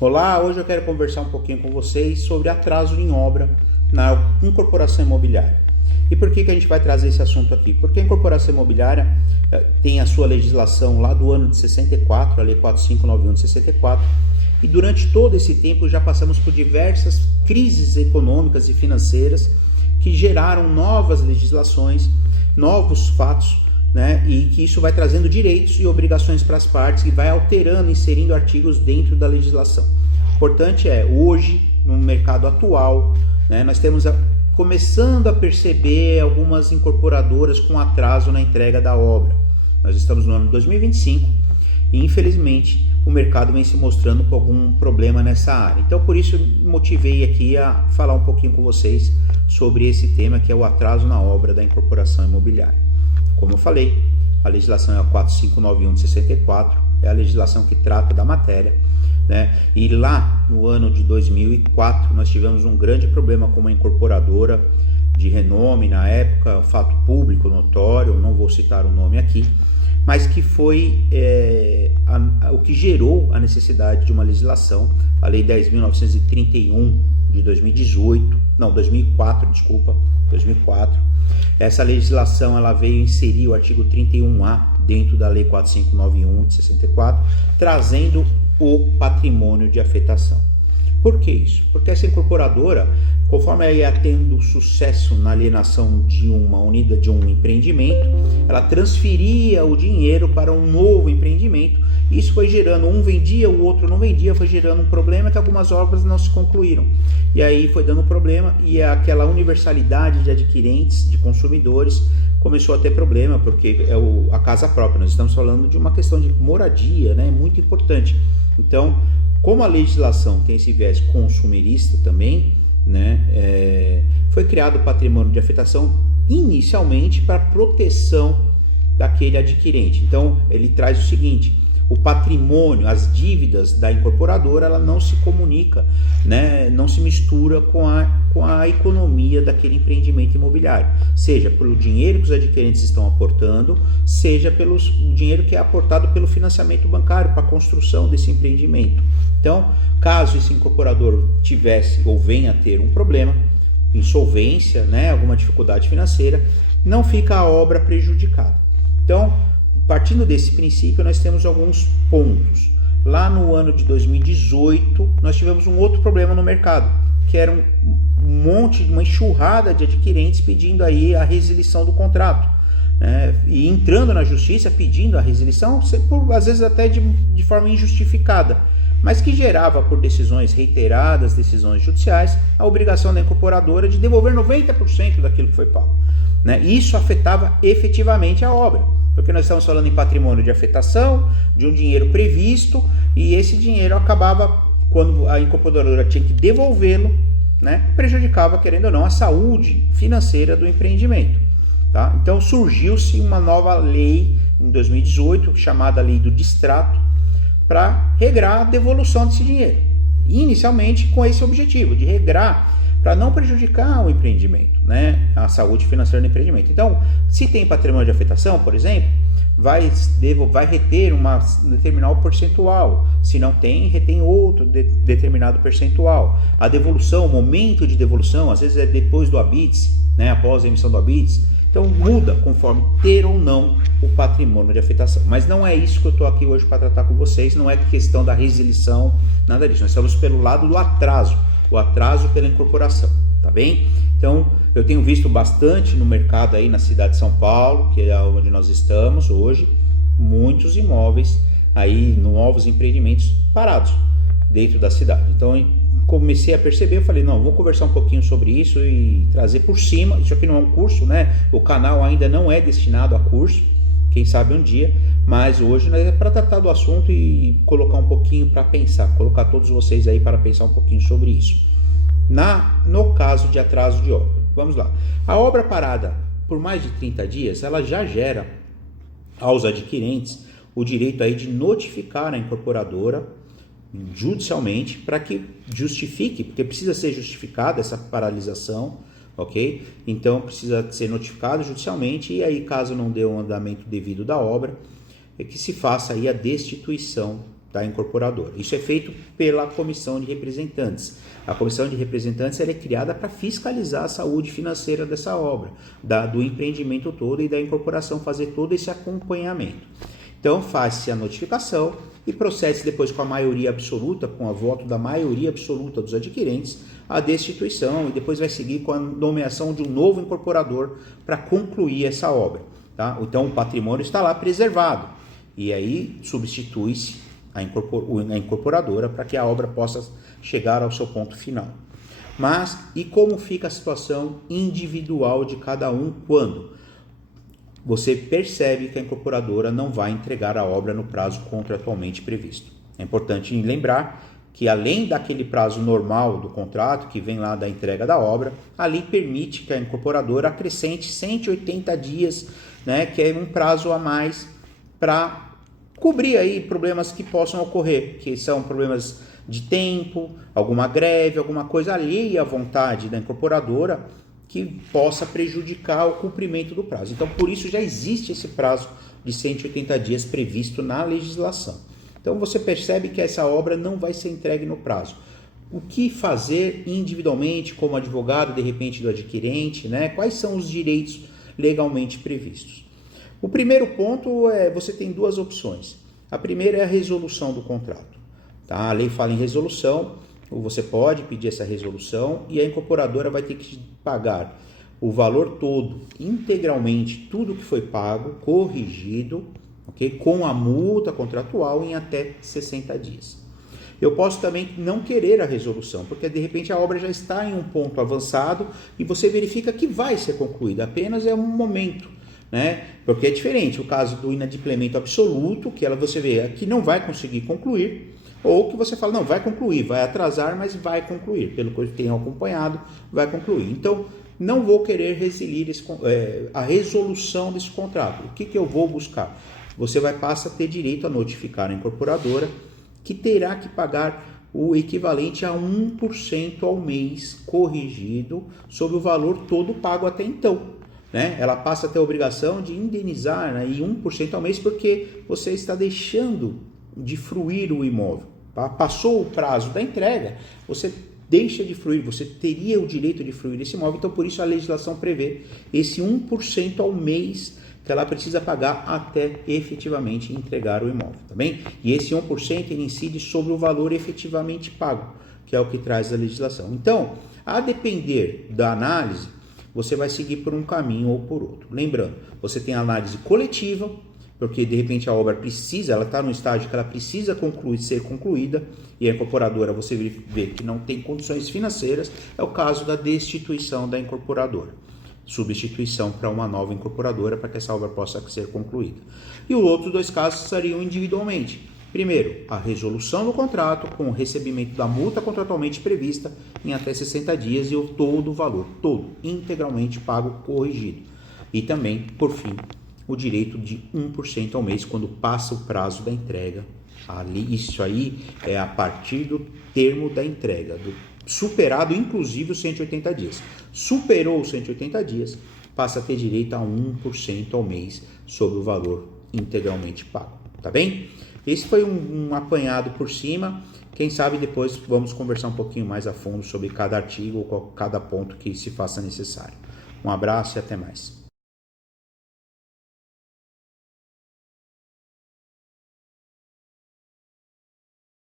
Olá, hoje eu quero conversar um pouquinho com vocês sobre atraso em obra na incorporação imobiliária. E por que a gente vai trazer esse assunto aqui? Porque a incorporação imobiliária tem a sua legislação lá do ano de 64, a Lei 4591 de 64, e durante todo esse tempo já passamos por diversas crises econômicas e financeiras que geraram novas legislações, novos fatos, né? E que isso vai trazendo direitos e obrigações para as partes e vai alterando, inserindo artigos dentro da legislação. O importante é, hoje, no mercado atual, né, nós temos começando a perceber algumas incorporadoras com atraso na entrega da obra. Nós estamos no ano de 2025 e, infelizmente, o mercado vem se mostrando com algum problema nessa área. Então, por isso, motivei aqui a falar um pouquinho com vocês sobre esse tema, que é o atraso na obra da incorporação imobiliária. Como eu falei, a legislação é a 4591 de 64, é a legislação que trata da matéria, né? E lá no ano de 2004 nós tivemos um grande problema com uma incorporadora de renome na época, fato público, notório, não vou citar o nome aqui, mas que foi o que gerou a necessidade de uma legislação, a Lei 10.931 de 2004. Essa legislação ela veio inserir o artigo 31A dentro da Lei 4591 de 64, trazendo o patrimônio de afetação. Por que isso? Porque essa incorporadora, conforme ela ia tendo sucesso na alienação de uma unidade, de um empreendimento, ela transferia o dinheiro para um novo empreendimento. Isso foi gerando, um vendia, o outro não vendia, foi gerando um problema que algumas obras não se concluíram. E aí foi dando problema e aquela universalidade de adquirentes, de consumidores, começou a ter problema, porque é a casa própria. Nós estamos falando de uma questão de moradia, né? Muito importante. Então, como a legislação tem esse viés consumerista também, né? Foi criado o patrimônio de afetação inicialmente para proteção daquele adquirente. Então, ele traz o seguinte: o patrimônio, as dívidas da incorporadora, ela não se comunica, né? Não se mistura com a economia daquele empreendimento imobiliário, seja pelo dinheiro que os adquirentes estão aportando, seja pelo dinheiro que é aportado pelo financiamento bancário para a construção desse empreendimento. Então, caso esse incorporador tivesse ou venha a ter um problema, insolvência, né? Alguma dificuldade financeira, não fica a obra prejudicada. Então, partindo desse princípio, nós temos alguns pontos. Lá no ano de 2018, nós tivemos um outro problema no mercado, que era uma enxurrada de adquirentes pedindo aí a resilição do contrato, né? E entrando na justiça pedindo a resilição, às vezes até de forma injustificada, mas que gerava, por decisões reiteradas, decisões judiciais, a obrigação da incorporadora de devolver 90% daquilo que foi pago, né? Isso afetava efetivamente a obra, porque nós estamos falando em patrimônio de afetação, de um dinheiro previsto, e esse dinheiro acabava, quando a incorporadora tinha que devolvê-lo, né, prejudicava, querendo ou não, a saúde financeira do empreendimento. Tá? Então surgiu-se uma nova lei em 2018, chamada Lei do Distrato, para regrar a devolução desse dinheiro. Inicialmente com esse objetivo, de regrar, para não prejudicar o empreendimento, né? A saúde financeira do empreendimento. Então, se tem patrimônio de afetação, por exemplo, vai reter um determinado percentual. Se não tem, retém outro determinado percentual. A devolução, o momento de devolução, às vezes é depois do habeas, né? Após a emissão do habeas. Então muda conforme ter ou não o patrimônio de afetação. Mas não é isso que eu estou aqui hoje para tratar com vocês, não é questão da resilição, nada disso. Nós estamos pelo lado do atraso, o atraso pela incorporação, tá bem? Então, eu tenho visto bastante no mercado aí na cidade de São Paulo, que é onde nós estamos hoje, muitos imóveis aí, novos empreendimentos parados dentro da cidade. Então, comecei a perceber, eu falei, não, vou conversar um pouquinho sobre isso e trazer por cima. Isso aqui não é um curso, né? O canal ainda não é destinado a curso, quem sabe um dia, mas hoje é para tratar do assunto e colocar um pouquinho para pensar, colocar todos vocês aí para pensar um pouquinho sobre isso. No caso de atraso de obra, vamos lá. A obra parada por mais de 30 dias, ela já gera aos adquirentes o direito aí de notificar a incorporadora judicialmente para que justifique, porque precisa ser justificada essa paralisação, ok? Então precisa ser notificado judicialmente e aí, caso não dê um andamento devido da obra, é que se faça aí a destituição da incorporadora. Isso é feito pela comissão de representantes. A comissão de representantes ela é criada para fiscalizar a saúde financeira dessa obra, do empreendimento todo e da incorporação, fazer todo esse acompanhamento. Então faz-se a notificação e procede-se depois com a maioria absoluta, com o voto da maioria absoluta dos adquirentes, a destituição, e depois vai seguir com a nomeação de um novo incorporador para concluir essa obra. Tá? Então o patrimônio está lá preservado e aí substitui-se a incorporadora para que a obra possa chegar ao seu ponto final. Mas e como fica a situação individual de cada um quando você percebe que a incorporadora não vai entregar a obra no prazo contratualmente previsto? É importante lembrar que além daquele prazo normal do contrato, que vem lá da entrega da obra, ali permite que a incorporadora acrescente 180 dias, né, que é um prazo a mais para cobrir aí problemas que possam ocorrer, que são problemas de tempo, alguma greve, alguma coisa alheia à vontade da incorporadora que possa prejudicar o cumprimento do prazo. Então, por isso já existe esse prazo de 180 dias previsto na legislação. Então, você percebe que essa obra não vai ser entregue no prazo. O que fazer individualmente, como advogado, de repente, do adquirente, né? Quais são os direitos legalmente previstos? O primeiro ponto é, você tem duas opções. A primeira é a resolução do contrato. Tá? A lei fala em resolução, ou você pode pedir essa resolução e a incorporadora vai ter que pagar o valor todo, integralmente, tudo que foi pago, corrigido, okay? Com a multa contratual em até 60 dias. Eu posso também não querer a resolução, porque de repente a obra já está em um ponto avançado e você verifica que vai ser concluída, apenas é um momento, né? Porque é diferente o caso do inadimplemento absoluto, que você vê que não vai conseguir concluir, ou que você fala, não, vai concluir, vai atrasar, mas vai concluir, pelo que eu tenho acompanhado, vai concluir. Então, não vou querer rescindir a resolução desse contrato. O que eu vou buscar? Você passa a ter direito a notificar a incorporadora que terá que pagar o equivalente a 1% ao mês corrigido sobre o valor todo pago até então. Né? Ela passa a ter a obrigação de indenizar, né, em 1% ao mês porque você está deixando de fruir o imóvel. Tá? Passou o prazo da entrega, você deixa de fruir, você teria o direito de fruir esse imóvel, então por isso a legislação prevê esse 1% ao mês que ela precisa pagar até efetivamente entregar o imóvel, tá bem? E esse 1% ele incide sobre o valor efetivamente pago, que é o que traz a legislação. Então, a depender da análise, você vai seguir por um caminho ou por outro. Lembrando, você tem a análise coletiva, porque de repente a obra precisa, ela está no estágio que ela precisa ser concluída, e a incorporadora você vê que não tem condições financeiras, é o caso da destituição da incorporadora, substituição para uma nova incorporadora para que essa obra possa ser concluída. E os outros dois casos seriam individualmente. Primeiro, a resolução do contrato com o recebimento da multa contratualmente prevista em até 60 dias e todo o valor, todo, integralmente pago, corrigido. E também, por fim, o direito de 1% ao mês quando passa o prazo da entrega. Isso aí é a partir do termo da entrega, superado inclusive os 180 dias. Superou os 180 dias, passa a ter direito a 1% ao mês sobre o valor integralmente pago. Tá bem? Esse foi um apanhado por cima. Quem sabe depois vamos conversar um pouquinho mais a fundo sobre cada artigo ou cada ponto que se faça necessário. Um abraço e até mais.